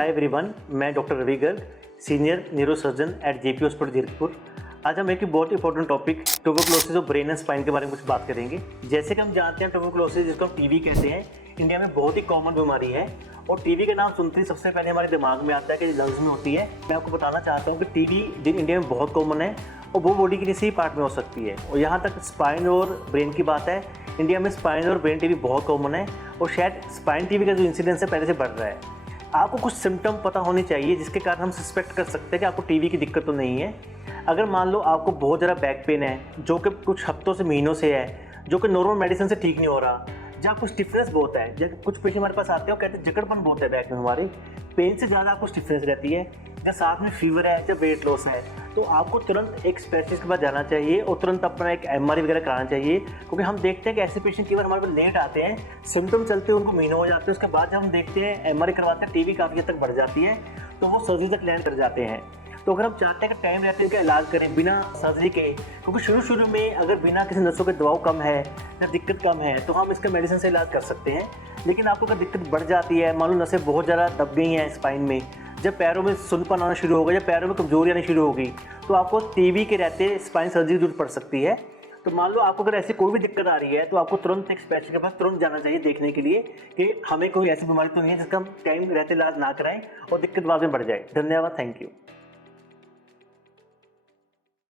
हाय everyone, मैं doctor Ravi Garg, senior neurosurgeon at JP hospital Zirakpur. आज हम एक बहुत इंपॉर्टेंट टॉपिक ट्यूबरकुलोसिस और ब्रेन एंड स्पाइन के बारे में कुछ बात करेंगे। जैसे कि हम जानते हैं ट्यूबरकुलोसिस, जिसको हम टीबी कहते हैं, इंडिया में बहुत ही कॉमन बीमारी है। और टीबी का नाम सुनते ही सबसे पहले हमारे दिमाग में आता है कि लंग्स में होती है। मैं आपको बताना चाहता हूँ कि टीबी इंडिया में बहुत कॉमन है और वो बॉडी के किसी ही पार्ट में हो सकती है। और यहाँ तक स्पाइन और ब्रेन की बात है, इंडिया में स्पाइन और ब्रेन टीबी बहुत कॉमन है और शायद स्पाइन टीबी का जो इंसिडेंस है पहले से बढ़ रहा है। आपको कुछ सिम्टम पता होने चाहिए जिसके कारण हम सस्पेक्ट कर सकते हैं कि आपको टीबी की दिक्कत तो नहीं है। अगर मान लो आपको बहुत ज़्यादा बैक पेन है जो कि कुछ हफ्तों से महीनों से है, जो कि नॉर्मल मेडिसिन से ठीक नहीं हो रहा, जहाँ कुछ स्टिफनेस बहुत है, जब कुछ पेशेंट हमारे पास आते हैं कहते हैं जकड़पन बहुत है बैक में, हमारे पेन से ज़्यादा आपको स्टिफनेस रहती है, या साथ में फीवर है या वेट लॉस है, तो आपको तुरंत एक स्पेशलिस्ट के पास जाना चाहिए और तुरंत अपना एक एमआरआई वगैरह कराना चाहिए। क्योंकि हम देखते हैं कि ऐसे पेशेंट कई बार हमारे पास लेट आते हैं, सिम्टम चलते हैं, उनको महीनों हो जाते हैं, उसके बाद जब हम देखते हैं एमआरआई करवाते हैं टीबी काफ़ी हद तक बढ़ जाती है, तो वो सर्जरी तक लैंड कर जाते हैं। तो अगर हम चाहते हैं कि टाइम रहते हैं इलाज करें बिना सर्जरी के, क्योंकि शुरू में अगर बिना किसी नसों के दबाव कम है या दिक्कत कम है तो हम इसका मेडिसिन से इलाज कर सकते हैं। लेकिन आपको अगर दिक्कत बढ़ जाती है, मान लो नसें बहुत ज़्यादा दब गई हैं स्पाइन में, जब पैरों में सुनपन आना शुरू होगा या पैरों में कमजोरी आनी शुरू होगी, तो आपको टीबी के रहते स्पाइन सर्जरी की जरूरत पड़ सकती है। तो मान लो आपको अगर ऐसी कोई भी दिक्कत आ रही है तो आपको तुरंत एक स्पेशलिस्ट के पास तुरंत जाना चाहिए देखने के लिए कि हमें कोई ऐसी बीमारी तो नहीं है जिसका हम टाइम रहते इलाज ना कराएं और दिक्कत बाद में बढ़ जाए। धन्यवाद, थैंक यू।